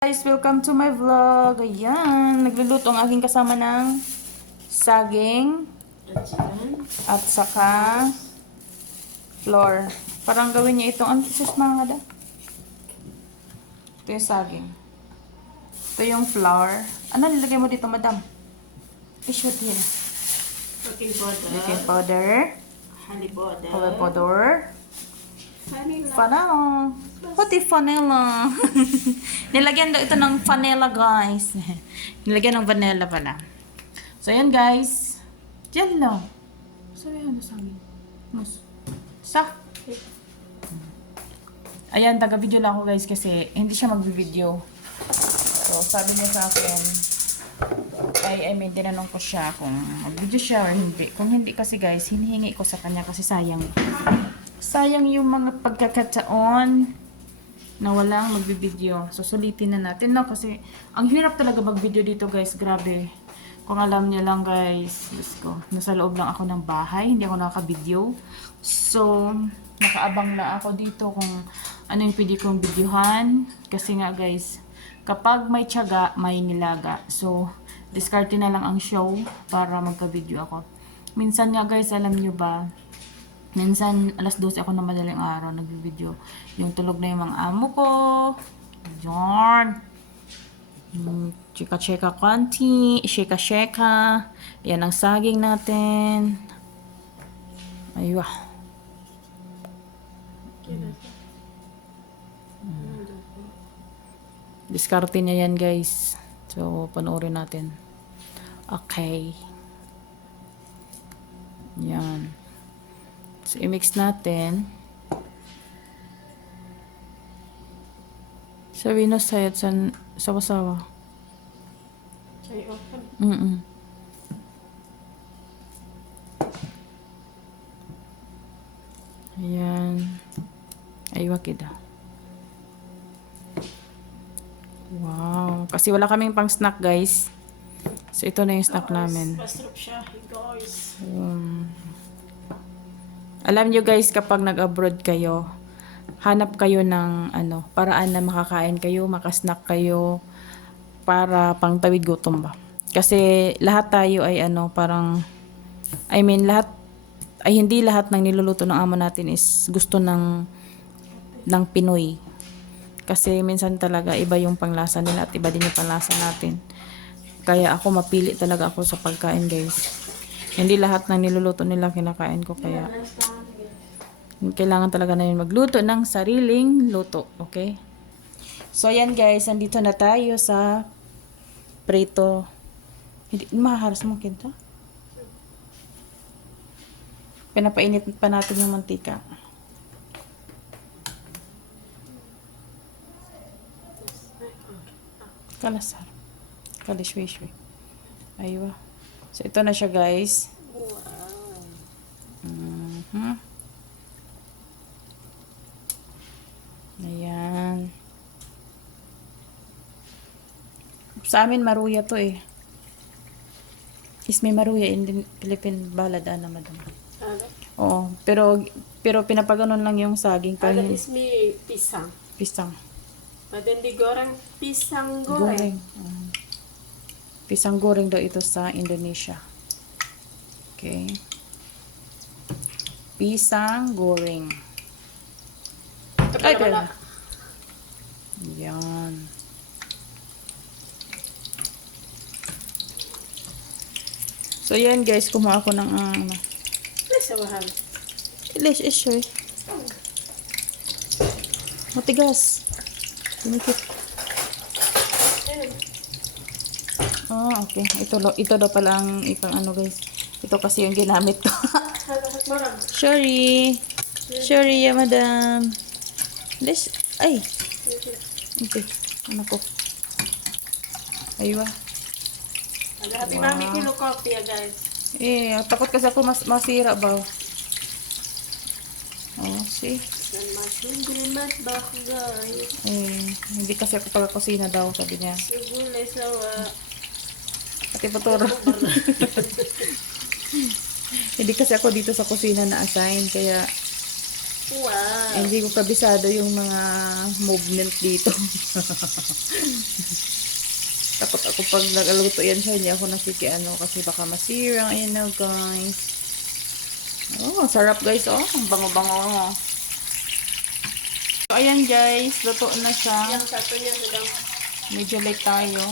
Guys, welcome to my vlog. Ayan, nagluluto ang aking kasama ng saging at saka flour. Parang gawin niya itong antisus mga da. Ito yung saging. Ito yung flour. Ano nilagay mo dito, madam? I-shoot yun. Baking powder. Baking powder. Honey powder. Cover powder. Vanilla. Panalo. Pati vanilla. Nilagyan daw ito ng vanilla, guys. Nilagyan ng vanilla pala. So, ayan, guys. Diyan lang. Sabi ano sa amin? Mus. Sa. Ayan, taga-video lang ako, guys, kasi hindi siya mag-video. So, sabi niya sa akin, I mean, tinanong ko siya kung mag-video siya or hindi. Kung hindi kasi, guys, hinihingi ko sa kanya kasi sayang. Sayang yung mga pagkakataon na walang magbibideo. So, sulitin na natin, no? Kasi, ang hirap talaga mag-video dito, guys. Grabe. Kung alam niyo lang, guys. Diyos ko. Nasa loob lang ako ng bahay. Hindi ako nakaka-video. So, nakaabang na ako dito kung ano yung pwede kong videohan. Kasi nga, guys, kapag may tiyaga, may nilaga. So, diskarte na lang ang show para magka-video ako. Minsan nga, guys, alam niyo ba, minsan, alas 12 ako na madaling araw nag-video. Yung tulog na yung mga amo ko. Yarn. Chika-chika konti. Shika-shika. Yan ang saging natin. Aywa. Diskarte niya yan, guys. So, panoorin natin. Okay. Yan. So, i-mix natin. Sabi na sa'yo, sawa-sawa. Say open. Ayan. Aywa kita. Wow. Kasi wala kaming pang snack, guys. So, ito na yung snack namin. Masarap siya, guys. Alam nyo, guys, kapag nag-abroad kayo, hanap kayo ng paraan na makakain kayo, makasnack kayo, para pangtawid gutom ba. Kasi lahat tayo ay hindi lahat ng niluluto ng amo natin is gusto ng Pinoy. Kasi minsan talaga iba yung panglasa nila at iba din yung panglasa natin. Kaya ako mapili talaga ako sa pagkain, guys. Hindi lahat ng niluluto nila kinakain ko, kaya kailangan talaga namin magluto ng sariling luto, okay? So, ayan, guys, andito na tayo sa prito. Hindi, mahaharas mo kinto? Pinapainit pa natin yung mantika. Kalasar. Kalishwishwi. Aywa. So, ito na siya, guys. Wow. Ayan. Sa amin, maruya to eh. Isme maruya in the Philippine balada na, madam. Ano? Oo. Pero pinapaganon lang yung saging. Ano Parang is me pisang. pisang. Madindi goreng pisang goreng. Pisang goreng daw ito sa Indonesia. Okay. Pisang goreng. Ay, Wala. yan. So, yan, guys. Kumuha ako ng Ay, sawahan. Ilis, isoy. Matigas. Tinikit. Ayun. Okay. Ito daw pala ang guys. Ito kasi yung ginamit ko. Marang. Sorry. Sorry, ya, madam. Ilis. Ay. Okay. Anak ko. Aywa. Happy mami kilo coffee, guys. Takot kasi ako masira ba? See? Mas bako, guys. Hindi kasi ako taga-kusina daw, sabi niya. Sigulay sawa. Pati paturo. Hindi kasi ako dito sa kusina na assign, kaya Wow. Hindi ko kabisado yung mga movement dito. Takot ako pag nagaluto yan siya, hindi ako nakikiano kasi baka masira. Ayan na guys. Oh, sarap guys. Oh, ang bango-bango. So, ayan guys, luto na siya. Yang satunya sedang. Medyo late tayo.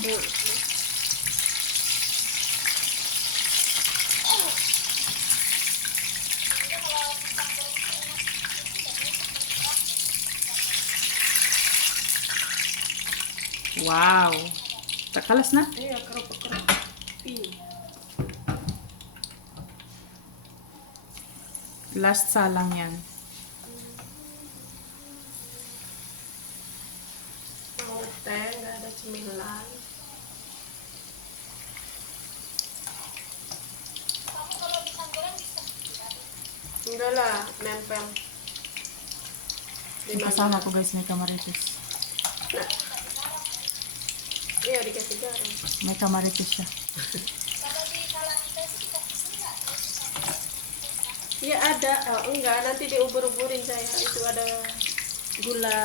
Wow. Takalas na. Iya, kerupuk-kerupuk. Last salang yan. Mau teh, nggak ada cemilan. Enggak lah, nempel. Yung kasama ko guys, may kamaritis. Nah. Iya, dikasih garam. May kamaritis siya. Iya ada, oh, enggak, nanti diubur-uburin saya. Itu ada gula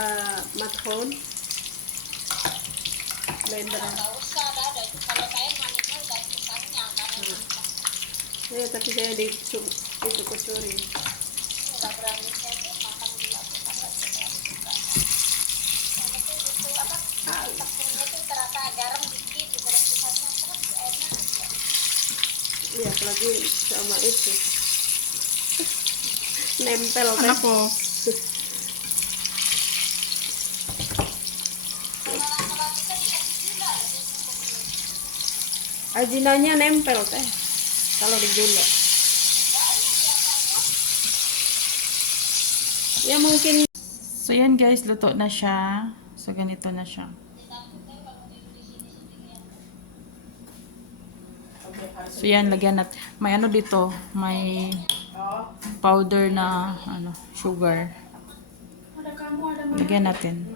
mathon. Blender. Ya, tapi saya itu kucurin. Iya, apalagi sama itu. Nempel kan. Anak ko. Ajinanya nempel teh. Kalau di gula. Ya mungkin. So yan guys, luto na siya. So ganito na siya. So yan, lagyan natin. May ano dito, may powder na ano, sugar. Lagyan natin.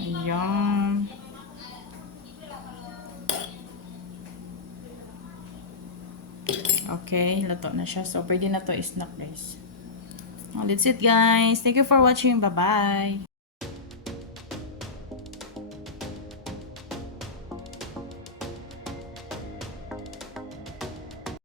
Ayan. Okay, luto na siya. So, pwede na to i-snack guys. Oh, that's it guys. Thank you for watching. Bye-bye.